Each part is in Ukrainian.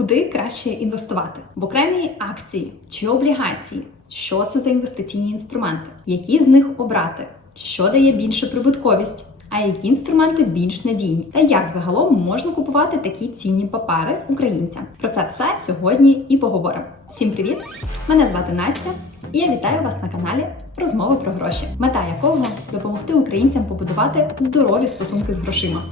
Куди краще інвестувати? В окремі акції чи облігації? Що це за інвестиційні інструменти? Які з них обрати? Що дає більше прибутковість? А які інструменти більш надійні? Та як загалом можна купувати такі цінні папери українцям? Про це все сьогодні і поговоримо. Всім привіт! Мене звати Настя, і я вітаю вас на каналі Розмови про гроші, мета якого допомогти українцям побудувати здорові стосунки з грошима,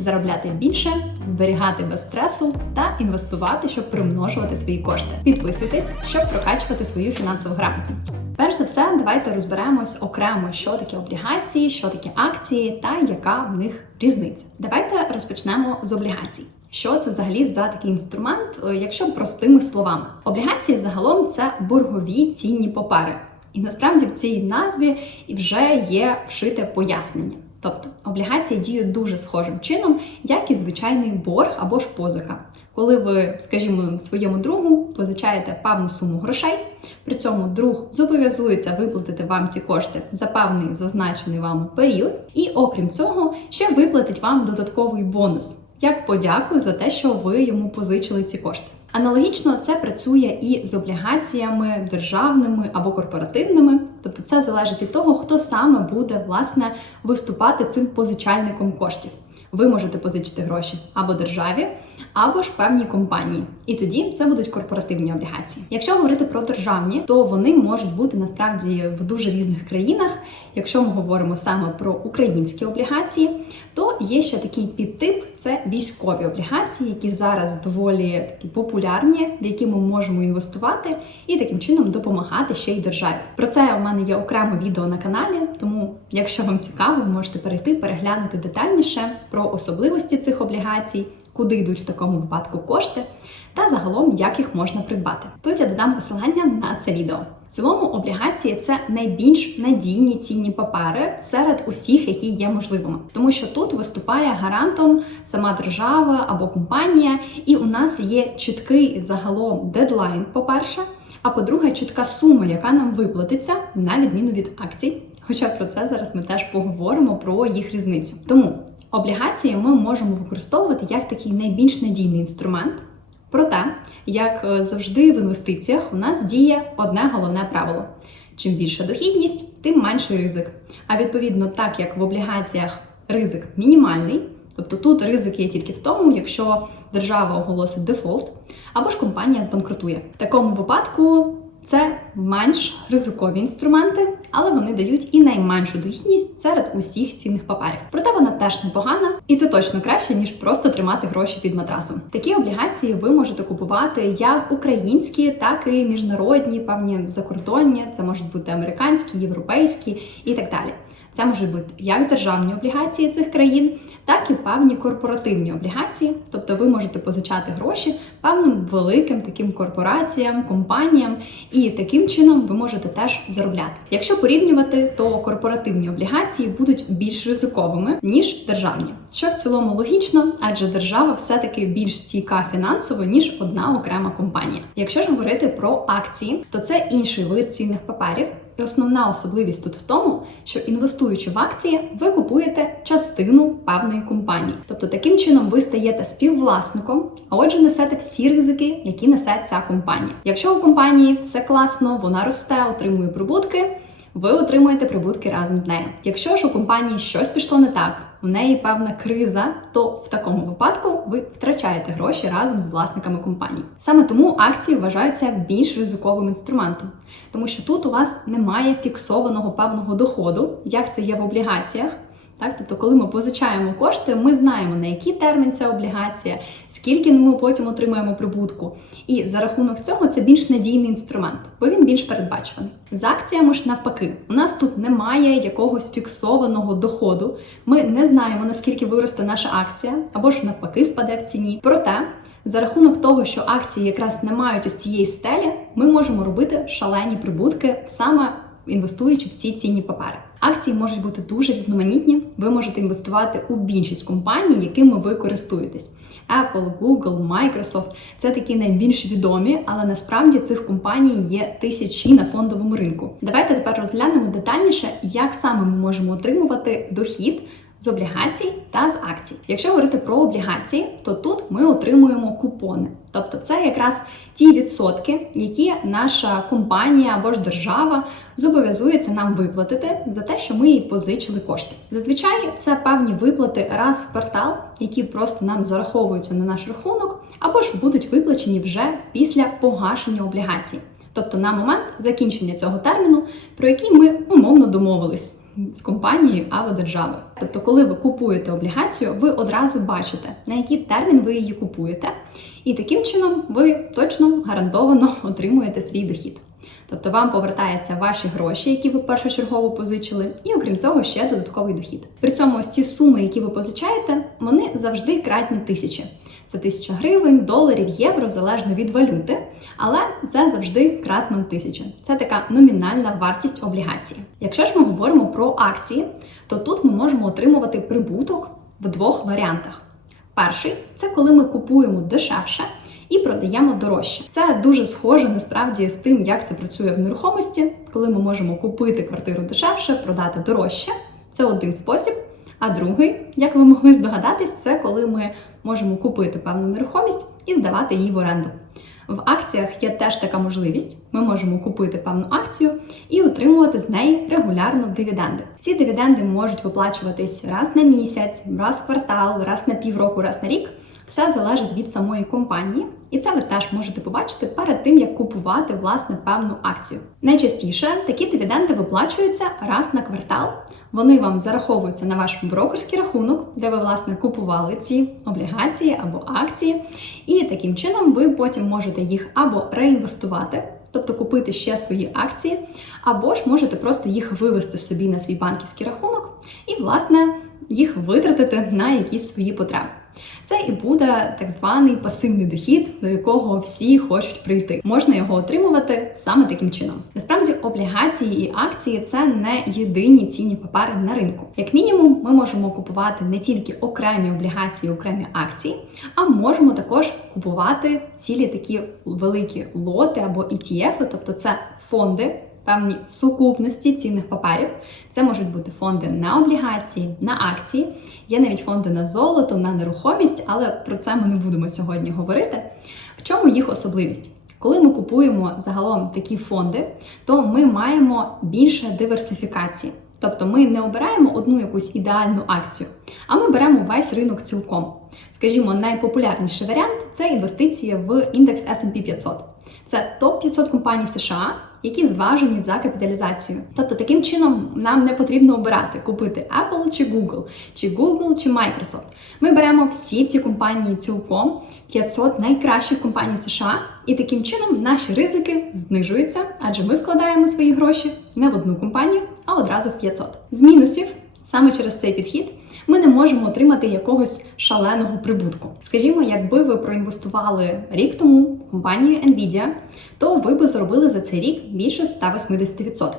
заробляти більше, зберігати без стресу та інвестувати, щоб примножувати свої кошти. Підписуйтесь, щоб прокачувати свою фінансову грамотність. Перш за все, давайте розберемось окремо, що таке облігації, що таке акції та яка в них різниця. Давайте розпочнемо з облігацій. Що це взагалі за такий інструмент, е, якщо простими словами? Облігації загалом це боргові цінні папери. І насправді в цій назві вже є вшите пояснення. Тобто облігації діють дуже схожим чином, як і звичайний борг або ж позика. Коли ви, скажімо, своєму другу позичаєте певну суму грошей, при цьому друг зобов'язується виплатити вам ці кошти за певний зазначений вами період, і окрім цього, ще виплатить вам додатковий бонус як подяку за те, що ви йому позичили ці кошти. Аналогічно це працює і з облігаціями державними або корпоративними, тобто це залежить від того, хто саме буде власне виступати цим позичальником коштів. Ви можете позичити гроші або державі, або ж певній компанії. І тоді це будуть корпоративні облігації. Якщо говорити про державні, то вони можуть бути насправді в дуже різних країнах. Якщо ми говоримо саме про українські облігації, то є ще такий підтип це військові облігації, які зараз доволі такі популярні, в які ми можемо інвестувати і таким чином допомагати ще й державі. Про це у мене є окреме відео на каналі, тому якщо вам цікаво, можете перейти переглянути детальніше про особливості цих облігацій, куди йдуть в такому випадку кошти, та загалом як їх можна придбати. Тут я додам посилання на це відео. В цілому облігації це найбільш надійні цінні папери серед усіх, які є можливими, тому що тут виступає гарантом сама держава або компанія, і у нас є чіткий загалом дедлайн, по-перше. А по-друге, чітка сума, яка нам виплатиться, на відміну від акцій. Хоча про це зараз ми теж поговоримо про їх різницю. Тому облігації ми можемо використовувати як такий найбільш надійний інструмент. Проте, як е, завжди в інвестиціях, у нас діє одне головне правило: чим більша дохідність, тим менший ризик. А відповідно, так як в облігаціях ризик мінімальний, тобто тут ризик є тільки в тому, якщо держава оголосить дефолт або ж компанія збанкрутує. В такому випадку це менш ризикові інструменти, але вони дають і найменшу дохідність серед усіх цінних паперів. Проте вона теж непогана, і це точно краще ніж просто тримати гроші під матрасом. Такі облігації ви можете купувати як українські, так і міжнародні, певні закордонні. Це можуть бути американські, європейські і так далі. Це можуть бути як державні облігації цих країн, так і певні корпоративні облігації. Тобто ви можете позичати гроші певним великим таким корпораціям, компаніям, і таким чином ви можете теж заробляти. Якщо порівнювати, то корпоративні облігації будуть більш ризиковими ніж державні, що в цілому логічно, адже держава все-таки більш стійка фінансово ніж одна окрема компанія. Якщо ж говорити про акції, то це інший вид цінних паперів. І основна особливість тут в тому, що інвестуючи в акції, ви купуєте частину певної компанії. Тобто таким чином ви стаєте співвласником, а отже, несете всі ризики, які несе ця компанія. Якщо у компанії все класно, вона росте, отримує прибутки. Ви отримуєте прибутки разом з нею. Якщо ж у компанії щось пішло не так, у неї певна криза, то в такому випадку ви втрачаєте гроші разом з власниками компанії. Саме тому акції вважаються більш ризиковим інструментом, тому що тут у вас немає фіксованого певного доходу, як це є в облігаціях. Так, тобто, коли ми позичаємо кошти, ми знаємо на який термін ця облігація, скільки ми потім отримаємо прибутку. І за рахунок цього це більш надійний інструмент, бо він більш передбачуваний. З акціями ж навпаки, у нас тут немає якогось фіксованого доходу. Ми не знаємо наскільки виросте наша акція, або ж навпаки впаде в ціні. Проте. За рахунок того, що акції якраз не мають ось цієї стелі, ми можемо робити шалені прибутки саме інвестуючи в ці цінні папери. Акції можуть бути дуже різноманітні. Ви можете інвестувати у більшість компаній, якими ви користуєтесь. Apple, Google, Microsoft це такі найбільш відомі, але насправді цих компаній є тисячі на фондовому ринку. Давайте тепер розглянемо детальніше, як саме ми можемо отримувати дохід з облігацій та з акцій. Якщо говорити про облігації, то тут ми отримуємо купони. Тобто це якраз ті відсотки, які наша компанія або ж держава зобов'язується нам виплатити за те, що ми їй позичили кошти. Зазвичай це певні виплати раз в квартал, які просто нам зараховуються на наш рахунок, або ж будуть виплачені вже після погашення облігацій. Тобто на момент закінчення цього терміну, про який ми умовно домовились з компанії або держави. Тобто, коли ви купуєте облігацію, ви одразу бачите, на який термін ви її купуєте, і таким чином ви точно гарантовано отримуєте свій дохід. Тобто вам повертаються ваші гроші, які ви першочергово позичили, і окрім цього ще додатковий дохід. При цьому ось ці суми, які ви позичаєте, вони завжди кратні тисячі. Це тисяча гривень, доларів, євро залежно від валюти, але це завжди кратно тисяча. Це така номінальна вартість облігації. Якщо ж ми говоримо про акції, то тут ми можемо отримувати прибуток в двох варіантах. Перший це коли ми купуємо дешевше і продаємо дорожче. Це дуже схоже насправді з тим, як це працює в нерухомості, коли ми можемо купити квартиру дешевше, продати дорожче. Це один спосіб. А другий, як ви могли здогадатись, це коли ми можемо купити певну нерухомість і здавати її в оренду. В акціях є теж така можливість. Ми можемо купити певну акцію і отримувати з неї регулярно дивіденди. Ці дивіденди можуть виплачуватись раз на місяць, раз в квартал, раз на півроку, раз на рік. Все залежить від самої компанії, і це ви теж можете побачити перед тим, як купувати власне певну акцію. Найчастіше такі дивіденди виплачуються раз на квартал. Вони вам зараховуються на ваш брокерський рахунок, де ви власне купували ці облігації або акції, і таким чином ви потім можете їх або реінвестувати. Тобто купити ще свої акції, або ж можете просто їх вивести собі на свій банківський рахунок і, власне, їх витратити на якісь свої потреби. Це і буде так званий пасивний дохід, до якого всі хочуть прийти. Можна його отримувати саме таким чином. Насправді, облігації і акції це не єдині цінні папери на ринку. Як мінімум, ми можемо купувати не тільки окремі облігації, окремі акції, а можемо також купувати цілі такі великі лоти або ETF, тобто це фонди певні сукупності цінних паперів. Це можуть бути фонди на облігації, на акції. Є навіть фонди на золото, на нерухомість, але про це ми не будемо сьогодні говорити. В чому їх особливість? Коли ми купуємо загалом такі фонди, то ми маємо більше диверсифікації. Тобто ми не обираємо одну якусь ідеальну акцію, а ми беремо весь ринок цілком. Скажімо, найпопулярніший варіант це інвестиції в індекс S&P 500. Це топ 500 компаній США, які зважені за капіталізацією. Тобто, таким чином нам не потрібно обирати купити Apple чи Google, чи Google чи Microsoft. Ми беремо всі ці компанії цілком 500 найкращих компаній США, і таким чином наші ризики знижуються, адже ми вкладаємо свої гроші не в одну компанію, а одразу в 500. З мінусів саме через цей підхід ми не можемо отримати якогось шаленого прибутку. Скажімо, якби ви проінвестували рік тому в компанію Nvidia, то ви би заробили за цей рік більше 180%.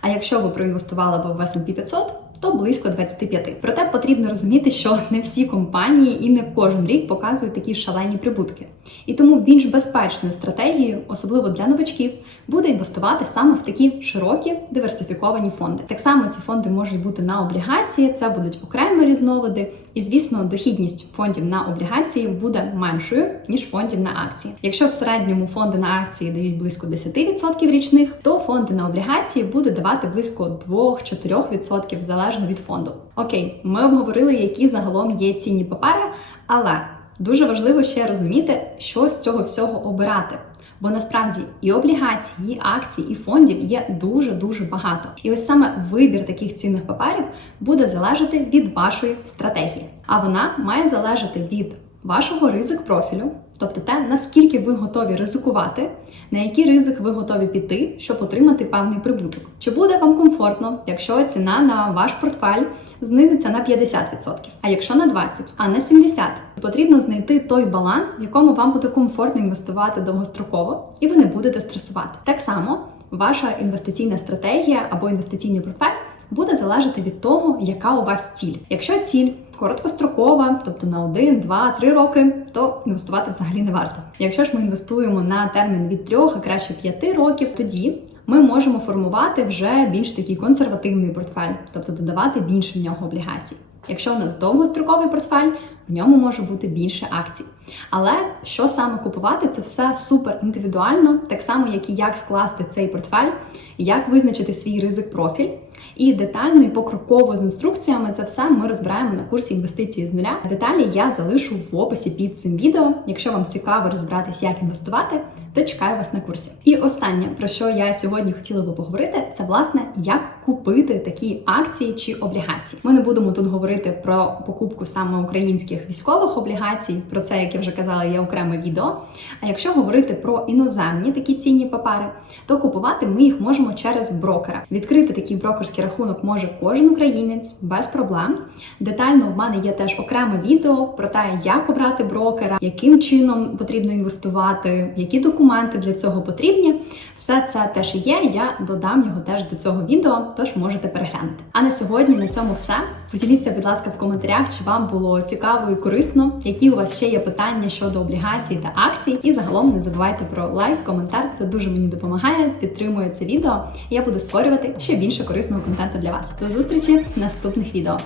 А якщо ви проінвестували б в S&P 500, то близько 25. Проте потрібно розуміти, що не всі компанії і не кожен рік показують такі шалені прибутки. І тому більш безпечною стратегією, особливо для новачків, буде інвестувати саме в такі широкі диверсифіковані фонди. Так само ці фонди можуть бути на облігації, це будуть окремі різновиди, і звісно, дохідність фондів на облігації буде меншою ніж фондів на акції. Якщо в середньому фонди на акції дають близько 10% річних, то фонди на облігації будуть давати близько 2-4% залежно залежно від фонду. Окей, ми обговорили, які загалом є цінні папери, але дуже важливо ще розуміти, що з цього всього обирати. Бо насправді і облігацій, і акцій, і фондів є дуже дуже багато. І ось саме вибір таких цінних паперів буде залежати від вашої стратегії. А вона має залежати від вашого ризик профілю, тобто те, наскільки ви готові ризикувати, на який ризик ви готові піти, щоб отримати певний прибуток. Чи буде вам комфортно, якщо ціна на ваш портфель знизиться на 50%, а якщо на 20%, а на 70%, потрібно знайти той баланс, в якому вам буде комфортно інвестувати довгостроково, і ви не будете стресувати. Так само ваша інвестиційна стратегія або інвестиційний портфель буде залежати від того, яка у вас ціль. Якщо ціль короткострокова, тобто на 1, 2, 3 роки, то інвестувати взагалі не варто. Якщо ж ми інвестуємо на термін від 3, а краще 5 років, тоді ми можемо формувати вже більш такий консервативний портфель, тобто додавати більше в нього облігацій. Якщо у нас довгостроковий портфель, в ньому може бути більше акцій. Але що саме купувати, це все супер індивідуально, так само як і як скласти цей портфель, як визначити свій ризик профіль. І детально і покроково з інструкціями це все ми розбираємо на курсі інвестиції з нуля. Деталі я залишу в описі під цим відео. Якщо вам цікаво розбиратись, як інвестувати, то чекаю вас на курсі. І останнє, про що я сьогодні хотіла би поговорити, це власне як купити такі акції чи облігації. Ми не будемо тут говорити про покупку саме українських військових облігацій. Про це, як я вже казала, є окреме відео. А якщо говорити про іноземні такі цінні папери, то купувати ми їх можемо через брокера. Відкрити такий брокерський рахунок може кожен українець без проблем. Детально в мене є теж окреме відео про те, як обрати брокера, яким чином потрібно інвестувати, які документи для цього потрібні. Все це теж є. Я додам його теж до цього відео, тож можете переглянути. А на сьогодні на цьому все. Поділіться, будь ласка, в коментарях, чи вам було цікаво і корисно, які у вас ще є питання щодо облігацій та акцій. І загалом не забувайте про лайк, коментар. Це дуже мені допомагає, підтримує це відео. Я буду створювати ще більше корисного контенту для вас. До зустрічі в наступних відео.